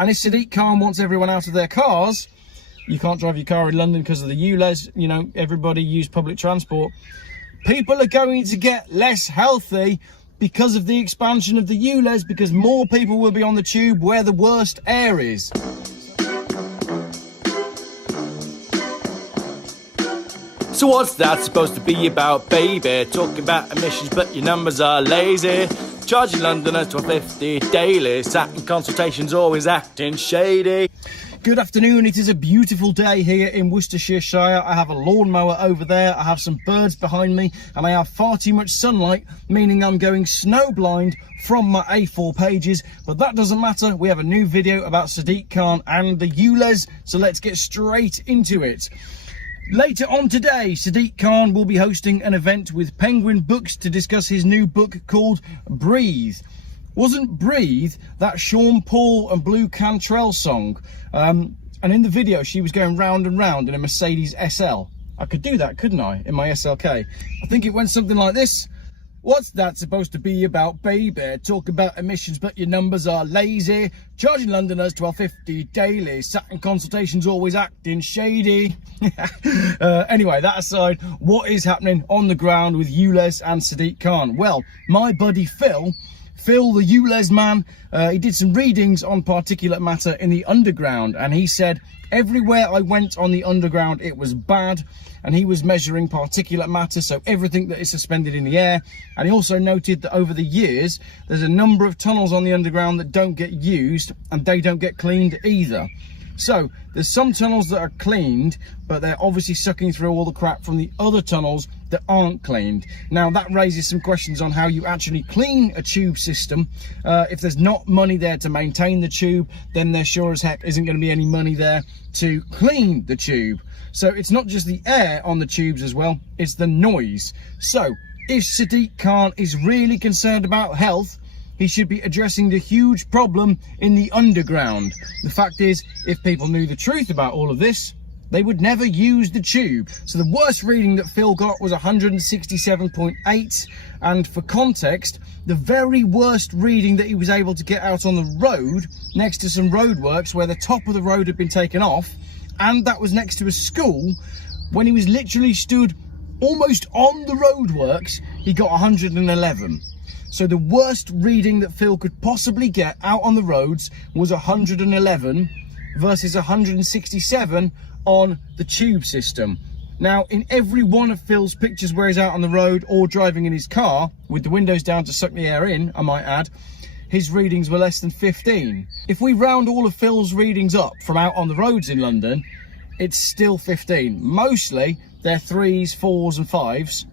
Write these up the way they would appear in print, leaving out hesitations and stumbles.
And if Sadiq Khan wants everyone out of their cars, you can't drive your car in London because of the ULEZ, you know, everybody use public transport. People are going to get less healthy because of the expansion of the ULEZ, because more people will be on the tube where the worst air is. So what's that supposed to be about, baby? Talking about emissions, but your numbers are lazy. Charging Londoners $12.50 daily. Sat in consultations, always acting shady. Good afternoon, it is a beautiful day here in Worcestershire. I have a lawnmower over there, I have some birds behind me, and I have far too much sunlight, meaning I'm going snowblind from my A4 pages, but that doesn't matter. We have a new video about Sadiq Khan and the ULEZ, so let's get straight into it. Later on today, Sadiq Khan will be hosting an event with Penguin Books to discuss his new book called Breathe. Wasn't Breathe that Sean Paul and Blue Cantrell song? And in the video, she was going round and round in a Mercedes SL. I could do that, couldn't I, in my SLK? I think it went something like this. What's that supposed to be about, baby? Talk about emissions, but your numbers are lazy. Charging Londoners $12.50 daily. Sat in consultations, always acting shady. Anyway, that aside, what is happening on the ground with ULEZ and Sadiq Khan? Well, my buddy Phil, the ULEZ man, he did some readings on particulate matter in the underground, and he said everywhere I went on the underground it was bad, and he was measuring particulate matter, so everything that is suspended in the air. And he also noted that over the years there's a number of tunnels on the underground that don't get used, and they don't get cleaned either. So there's some tunnels that are cleaned, but they're obviously sucking through all the crap from the other tunnels that aren't cleaned. Now that raises some questions on how you actually clean a tube system. If there's not money there to maintain the tube, then there sure as heck isn't going to be any money there to clean the tube. So it's not just the air on the tubes as well, it's the noise. So if Sadiq Khan is really concerned about health, he should be addressing the huge problem in the underground. The fact is, if people knew the truth about all of this, they would never use the tube. So the worst reading that Phil got was 167.8. And for context, the very worst reading that he was able to get out on the road, next to some roadworks where the top of the road had been taken off, and that was next to a school, when he was literally stood almost on the roadworks, he got 111. So the worst reading that Phil could possibly get out on the roads was 111 versus 167 on the tube system. Now, in every one of Phil's pictures where he's out on the road or driving in his car, with the windows down to suck the air in, I might add, his readings were less than 15. If we round all of Phil's readings up from out on the roads in London, it's still 15. Mostly, they're 3s, 4s and 5s.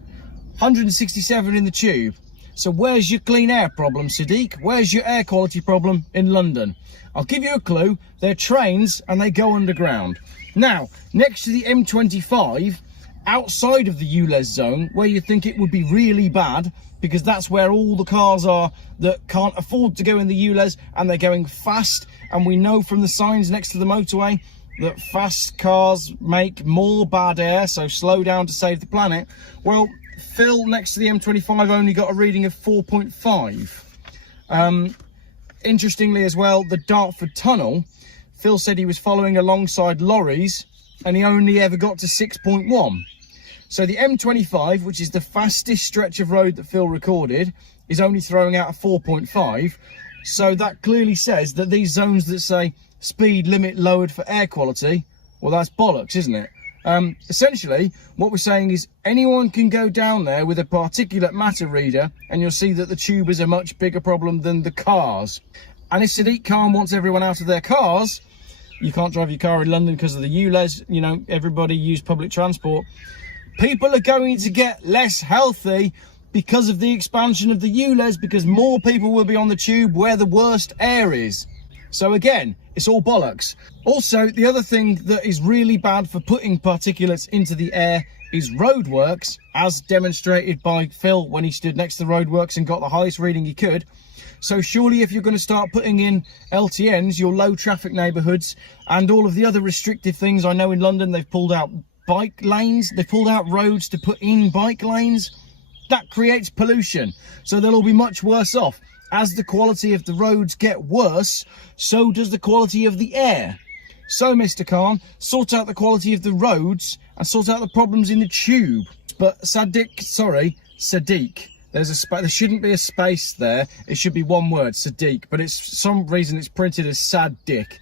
167 in the tube. So where's your clean air problem, Sadiq? Where's your air quality problem in London? I'll give you a clue. They're trains and they go underground. Now, next to the M25, outside of the ULEZ zone, where you think it would be really bad, because that's where all the cars are that can't afford to go in the ULEZ, and they're going fast, and we know from the signs next to the motorway that fast cars make more bad air, so slow down to save the planet. Well, Phil next to the M25 only got a reading of 4.5. Interestingly as well, the Dartford Tunnel, Phil said he was following alongside lorries and he only ever got to 6.1. So the M25, which is the fastest stretch of road that Phil recorded, is only throwing out a 4.5. So that clearly says that these zones that say speed limit lowered for air quality, well, that's bollocks, isn't it? Essentially, what we're saying is anyone can go down there with a particulate matter reader and you'll see that the tube is a much bigger problem than the cars. And if Sadiq Khan wants everyone out of their cars, you can't drive your car in London because of the ULEZ, you know, everybody use public transport. People are going to get less healthy because of the expansion of the ULEZ, because more people will be on the tube where the worst air is. So again, it's all bollocks. Also, the other thing that is really bad for putting particulates into the air is roadworks, as demonstrated by Phil when he stood next to the roadworks and got the highest reading he could. So surely if you're going to start putting in LTNs, your low traffic neighbourhoods, and all of the other restrictive things, I know in London they've pulled out bike lanes, they've pulled out roads to put in bike lanes, that creates pollution. So they'll all be much worse off. as the quality of the roads get worse, so does the quality of the air. So, Mr. Khan, sort out the quality of the roads and sort out the problems in the tube. But Sadiq, there shouldn't be a space there. It should be one word, Sadiq. But it's some reason it's printed as Sadiq.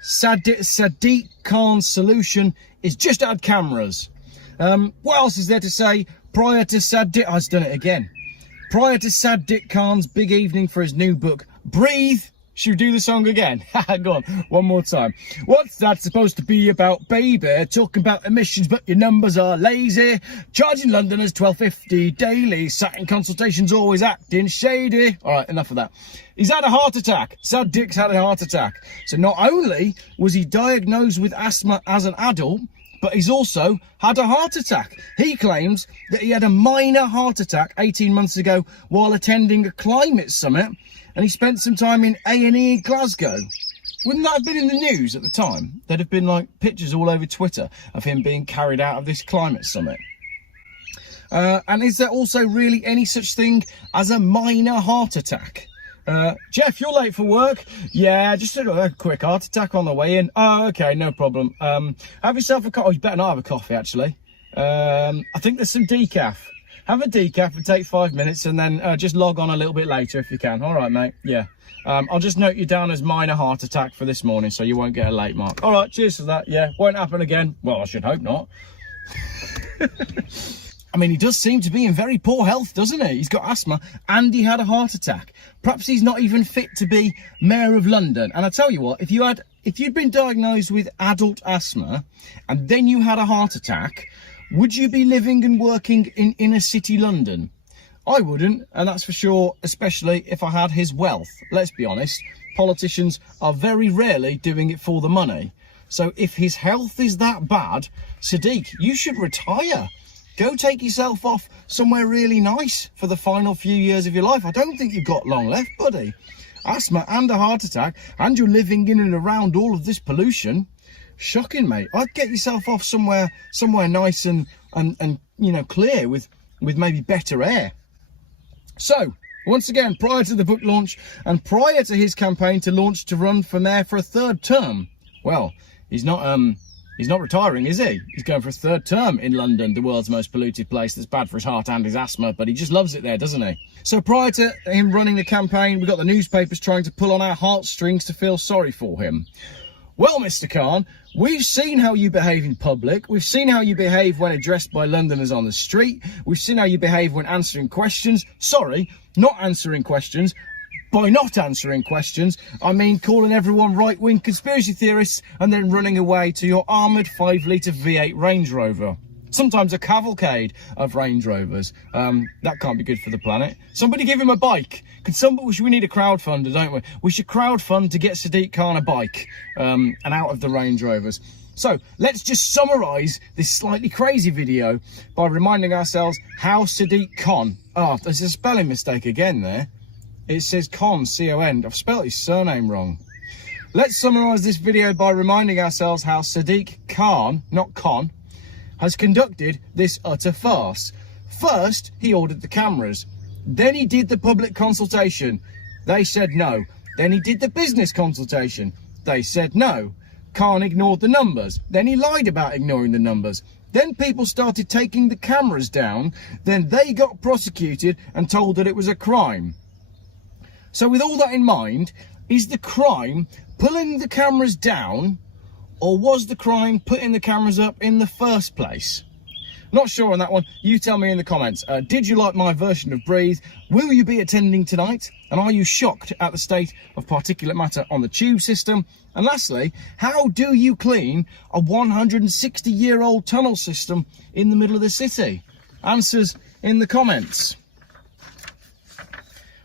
Sadiq Khan's solution is just add cameras. What else is there to say? Prior to Sadiq, I've done it again. Prior to Sadiq Khan's big evening for his new book, Breathe. Should we do the song again? Go on, one more time. What's that supposed to be about, baby? Talking about emissions, but your numbers are lazy. Charging Londoners $12.50 daily. Sat in consultations, always acting shady. All right, enough of that. He's had a heart attack. Sadiq's had a heart attack. So not only was he diagnosed with asthma as an adult, but he's also had a heart attack. He claims that he had a minor heart attack 18 months ago while attending a climate summit, and he spent some time in A&E in Glasgow. Wouldn't that have been in the news at the time? There'd have been like pictures all over Twitter of him being carried out of this climate summit. And is there also really any such thing as a minor heart attack? Geoff, you're late for work? Yeah, just a quick heart attack on the way in. Oh, okay, no problem. Have yourself a coffee. Oh, you better not have a coffee, actually. I think there's some decaf. Have a decaf and take 5 minutes, and then just log on a little bit later if you can. All right, mate. Yeah. I'll just note you down as minor heart attack for this morning, so you won't get a late mark. All right, cheers for that. Yeah, won't happen again. Well, I should hope not. I mean, he does seem to be in very poor health, doesn't he? He's got asthma and he had a heart attack. Perhaps he's not even fit to be Mayor of London. And I tell you what, if you'd been diagnosed with adult asthma and then you had a heart attack, would you be living and working in inner city London? I wouldn't, and that's for sure, especially if I had his wealth. Let's be honest, politicians are very rarely doing it for the money. So if his health is that bad, Sadiq, you should retire. Go take yourself off somewhere really nice for the final few years of your life. I don't think you've got long left, buddy. Asthma and a heart attack, and you're living in and around all of this pollution. Shocking, mate. I'd get yourself off somewhere nice and you know, clear with maybe better air. So, once again, prior to the book launch and prior to his campaign to launch to run for mayor for a third term, well, he's not retiring, is he? He's going for a third term in London, the world's most polluted place that's bad for his heart and his asthma, but he just loves it there, doesn't he? So prior to him running the campaign, we've got the newspapers trying to pull on our heartstrings to feel sorry for him. Well, Mr. Khan, we've seen how you behave in public. We've seen how you behave when addressed by Londoners on the street. We've seen how you behave when answering questions. Sorry, not answering questions. By not answering questions, I mean calling everyone right-wing conspiracy theorists and then running away to your armoured 5-litre V8 Range Rover. Sometimes a cavalcade of Range Rovers. That can't be good for the planet. Somebody give him a bike. We need a crowdfunder, don't we? We should crowdfund to get Sadiq Khan a bike and out of the Range Rovers. So let's just summarise this slightly crazy video by reminding ourselves how Sadiq Khan... Oh, there's a spelling mistake again there. It says Con, C-O-N. I've spelled his surname wrong. Let's summarise this video by reminding ourselves how Sadiq Khan, not Con, has conducted this utter farce. First, he ordered the cameras. Then he did the public consultation. They said no. Then he did the business consultation. They said no. Khan ignored the numbers. Then he lied about ignoring the numbers. Then people started taking the cameras down. Then they got prosecuted and told that it was a crime. So with all that in mind, is the crime pulling the cameras down, or was the crime putting the cameras up in the first place? Not sure on that one. You tell me in the comments. Did you like my version of Breathe? Will you be attending tonight? And are you shocked at the state of particulate matter on the tube system? And lastly, how do you clean a 160-year-old tunnel system in the middle of the city? Answers in the comments.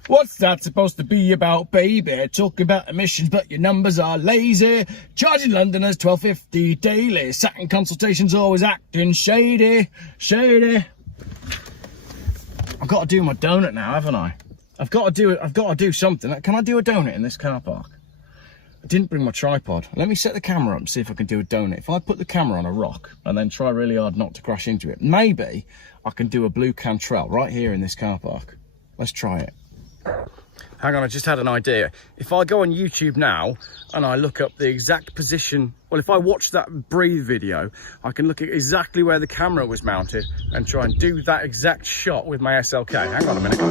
What's that supposed to be about, baby? Talking about emissions, but your numbers are lazy. Charging Londoners $12.50 daily. Sat in consultations, always acting shady. Shady. I've got to do my donut now, haven't I? I've got to do something. Can I do a donut in this car park? I didn't bring my tripod. Let me set the camera up and see if I can do a donut. If I put the camera on a rock and then try really hard not to crash into it, maybe I can do a blue Cantrell right here in this car park. Let's try it. Hang on, I just had an idea. If I go on YouTube now and I look up the exact position, well, if I watch that breathe video, I can look at exactly where the camera was mounted and try and do that exact shot with my SLK. Hang on a minute.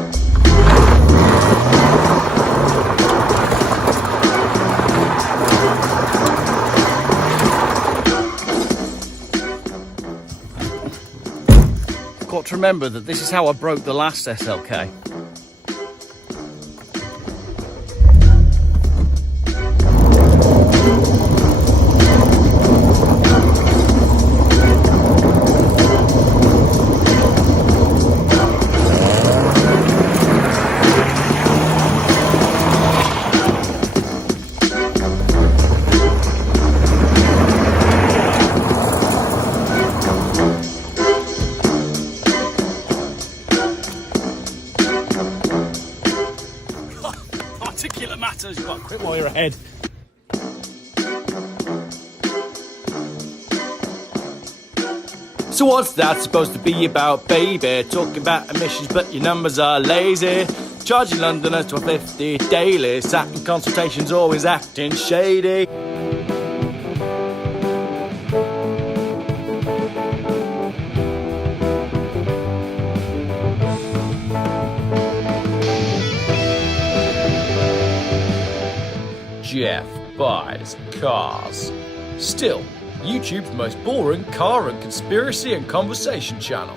I've got to remember that this is how I broke the last SLK. Particular matters, you've got to quit while you're ahead. So what's that supposed to be about, baby? Talking about emissions, but your numbers are lazy. Charging Londoners $12.50 daily. Sat in consultations, always acting shady. Geoff buys cars. Still, YouTube's most boring car and conspiracy and conversation channel.